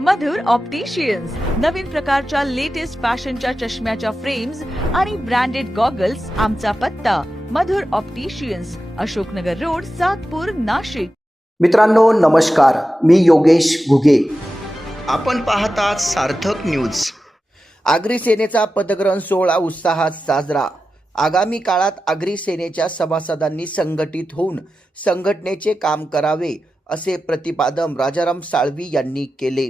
मधुर opticians नवीन प्रकारच्या latest फॅशनच्या चष्म्याच्या फ्रेम्स आणि ब्रँडेड गॉगल्स आमचा पत्ता. Madhur opticians Ashoknagar road Satpur Nashik. मित्रांनो नमस्कार. मी योगेश घुगे. आपण पाहतात सार्थक न्यूज आगरी सेनेचा पदग्रहण सोहळा उत्साहात साजरा. आगामी काळात आगरी सेनेच्या सभासदांनी संघटित होऊन संघटनेचे काम करावे असे प्रतिपादन राजाराम साळवी यांनी केले.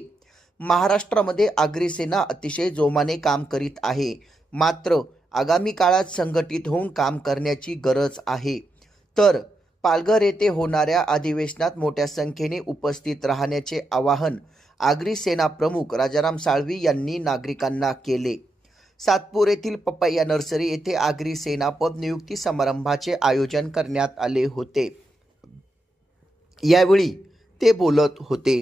महाराष्ट्रामध्ये आगरी सेना अतिशय जोमाने काम करीत आहे. मात्र आगामी काळात संघटित होऊन काम करण्याची गरज आहे. तर पालघर येथे होणाऱ्या अधिवेशनात मोठ्या संख्येने उपस्थित राहण्याचे आवाहन आगरी सेना प्रमुख राजाराम साळवी यांनी नागरिकांना केले. सातपूर येथील पपैया नर्सरी येथे आगरी सेना पद नियुक्ती समारंभाचे आयोजन करण्यात आले होते. यावेळी ते बोलत होते.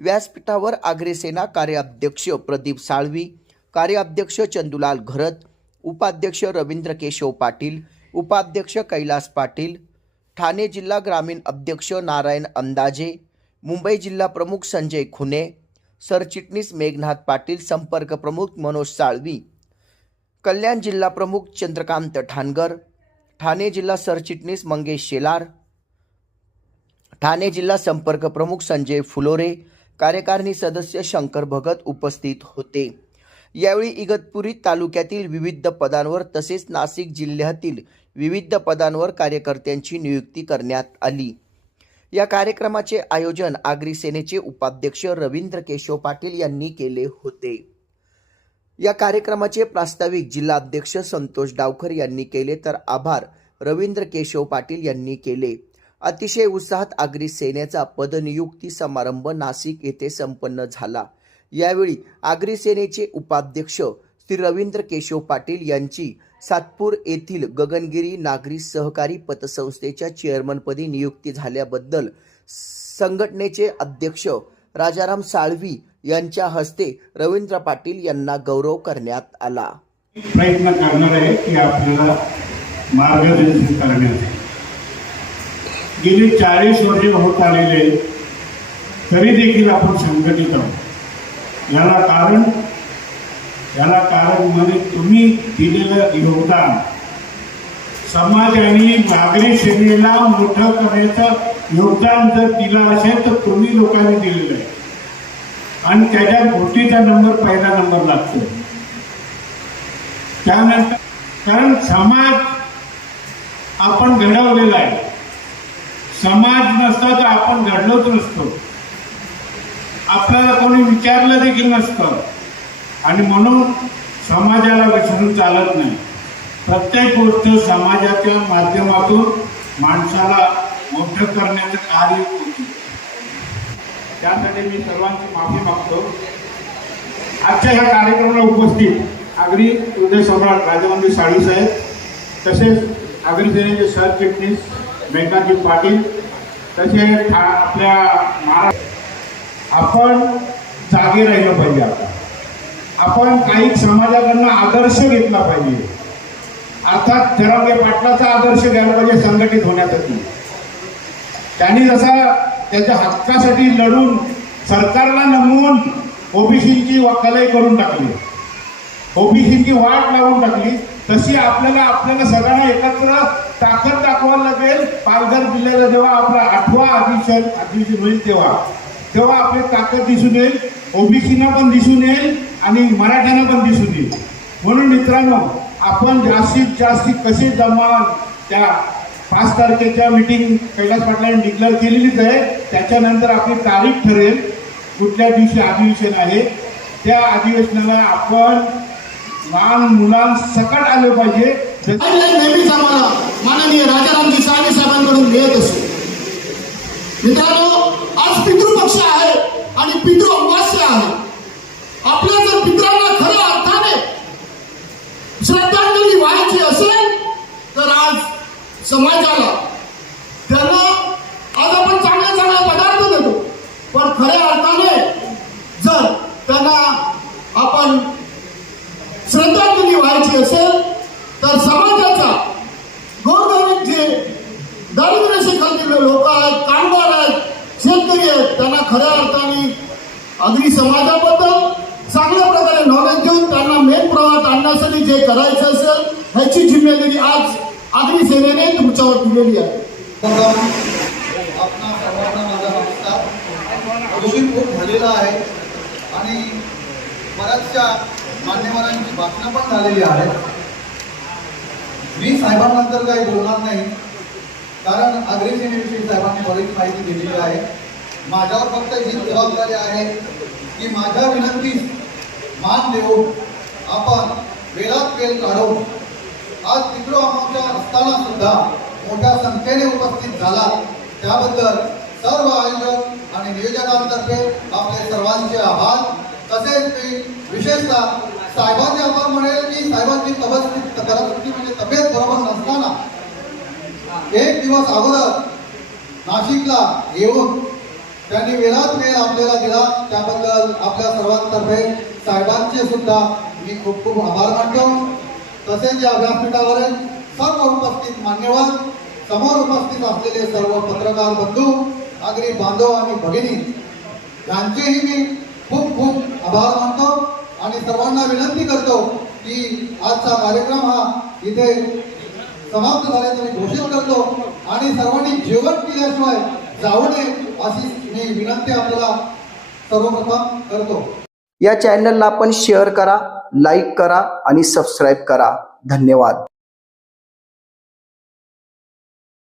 व्यासपीठावर आग्रेसेना कार्याध्यक्ष प्रदीप साळवी कार्याध्यक्ष चंदुलाल घरत उपाध्यक्ष रवींद्र केशव पाटील उपाध्यक्ष कैलास पाटील ठाणे जिल्हा ग्रामीण अध्यक्ष नारायण अंदाजे मुंबई जिल्हा प्रमुख संजय खुने सरचिटणीस मेघनाथ पाटील संपर्क प्रमुख मनोज साळवी कल्याण जिल्हा प्रमुख चंद्रकांत ठाणगर ठाणे जिल्हा सरचिटणीस मंगेश शेलार ठाणे जिल्हा संपर्क प्रमुख संजय फुलोरे कार्यकारिणी सदस्य शंकर भगत उपस्थित होते. यावेळी इगतपुरी तालुक्यातील विविध पदांवर तसेच नाशिक जिल्ह्यातील विविध पदांवर कार्यकर्त्यांची नियुक्ती करण्यात आली. या कार्यक्रमाचे आयोजन आगरी सेनेचे उपाध्यक्ष रवींद्र केशव पाटील यांनी केले होते. या कार्यक्रमाचे प्रास्ताविक जिल्हाध्यक्ष संतोष डावकर यांनी केले तर आभार रवींद्र केशव पाटील यांनी केले. अतिशय उत्साहात आगरी सेनेचा पदनियुक्ती समारंभ नाशिक येथे संपन्न झाला. यावेळी आगरी सेनेचे उपाध्यक्ष श्री रवींद्र केशव पाटील यांची सातपूर येथील गगनगिरी नागरी सहकारी पतसंस्थेच्या चेअरमनपदी नियुक्ती झाल्याबद्दल संघटनेचे अध्यक्ष राजाराम साळवी यांच्या हस्ते रवींद्र पाटील यांना गौरव करण्यात आला. प्रयत्न करणार आहे की आपल्याला मार्गदर्शन करण्यासाठी गेली चाळीस वर्षे होत आलेले तरी देखील आपण संघटित आहोत. याला कारण याला कारण म्हणजे तुम्ही दिलेलं योगदान समाज आणि नागरी सेनेला मोठं करण्याचं योगदान जर दिलं असेल तर तुम्ही लोकांनी दिलेलं आहे. आणि त्याच्यात गोष्टीचा नंबर पहिला नंबर लागतो. त्यानंतर कारण समाज आपण घडवलेला आहे. समाज नसता तर आपण घडलोच नसतो. आपल्याला कोणी विचारलं देखील नसतं. आणि म्हणून समाजाला विसरून चालत नाही. प्रत्येक गोष्ट समाजाच्या माध्यमातून माणसाला मोठं करण्याचं कार्य होते. त्यासाठी मी सर्वांची माफी मागतो. आजच्या ह्या कार्यक्रमाला उपस्थित आगरी उदय सम्राट राजवंदी साळीसाहेब तसेच आगरी सेनेचे सरचिटणीस मेघनाथजी पाटील तसेच आपल्या महाराष्ट्र आपण जागे राहिलं पाहिजे आता. आपण काही समाजाकडनं आदर्श घेतला पाहिजे. अर्थात जरांगे पाटलाचा आदर्श घ्यायला पाहिजे संघटित होण्यासाठी. त्यांनी जसा त्याच्या हक्कासाठी लढून सरकारला नमवून ओबीसीची वकालही करून टाकली. ओबीसीची वाट लावून टाकली. तशी आपल्याला आपल्याला सगळ्यांना एकत्र ताकद दाखवायला लागेल. पालघर जिल्ह्याला जेव्हा आपला आठवा अधिवेशन अधिवेशन होईल तेव्हा. तेव्हा आपली ताकद दिसून येईल. ओबीसीना पण दिसून येईल आणि मराठ्यांना पण दिसून येईल. म्हणून मित्रांनो आपण जास्तीत जास्त कसे जमा त्या पाच तारखेच्या मीटिंग कैलास पाटलांनी डिक्लेअर केलेलीच आहे. त्याच्यानंतर आपली तारीख ठरेल. कुठल्या दिवशी अधिवेशन आहे? त्या अधिवेशनाला आपण लहान मुलांसकट आलं पाहिजे. माननीय राजारामजी साळवे साहेबांकडून मिळत असते. मित्रांनो आज पितृपक्ष आहे आणि पितृ अमावस्या आहे. आपल्या जर पित्रांना खऱ्या अर्थाने श्रद्धांजली व्हायची असेल तर आज समाजाला त्यांना आज आपण चांगले चांगले पदार्थ देतो. पण खऱ्या अर्थाने जर त्यांना आपण श्रद्धांजली व्हायची असेल तर समाजाचा गोरगरीब जे दारिद्र्य खालतील लोक आहेत कामगार आहेत शेतकरी आहेत त्यांना खऱ्या अर्थाने अगदी समाजाबद्दल चांगल्या प्रकारे नॉलेज देऊन त्यांना मेन प्रवाहात आणण्यासाठी जे करायचं असेल ह्याची जिम्मेदारी आज आगरी सेनेने तुमच्यावर दिलेली आहे. आपणा सर्वांना माझा नमस्कार. उशीर खूप झालेला आहे आणि बऱ्याचशा मान्यवरांची भाषणं पण झालेली आहेत. मी साहेबांनंतर काही बोलणार नाही कारण अग्रेसेनेविषयी साहेबांनी बरीच माहिती दिलेली आहे. माझ्यावर फक्त ही जबाबदारी आहे की माझ्या विनंतीस मान देऊन आपण वेळात वेळ काढून आज तिकडं आमच्या असताना सुद्धा मोठ्या संख्येने उपस्थित झाला त्याबद्दल सर्व आयोजक आणि नियोजकांतर्फे आपले सर्वांचे आभार. तसेच मी विशेषतः साहेबांचे आभार म्हणेल की साहेबांची तबस्ती परिस्थिती म्हणजे तब्येत बरोबर नसताना एक दिवस अगोदर नाशिकला येऊन त्यांनी वेळात वेळ आपल्याला दिला. त्याबद्दल आपल्या सर्वांतर्फे साहेबांचे सुद्धा मी खूप खूप आभार मानतो. तसेच या व्यासपीठावरील सर्व उपस्थित मान्यवर समोर उपस्थित असलेले सर्व पत्रकार बंधू नागरी बांधव आणि भगिनी यांचेही मी खूप खूप आभार मानतो आणि सर्वांना विनंती करतो की आजचा कार्यक्रम हा इथे समाप्त झाल्याचं मी घोषित करतो आणि सर्वांनी जेवण केल्याशिवाय जाऊ नये. अशी मी विनंती आपल्याला सर्वप्रथम करतो. या चॅनलला आपण शेअर करा लाईक करा आणि सबस्क्राईब करा. धन्यवाद.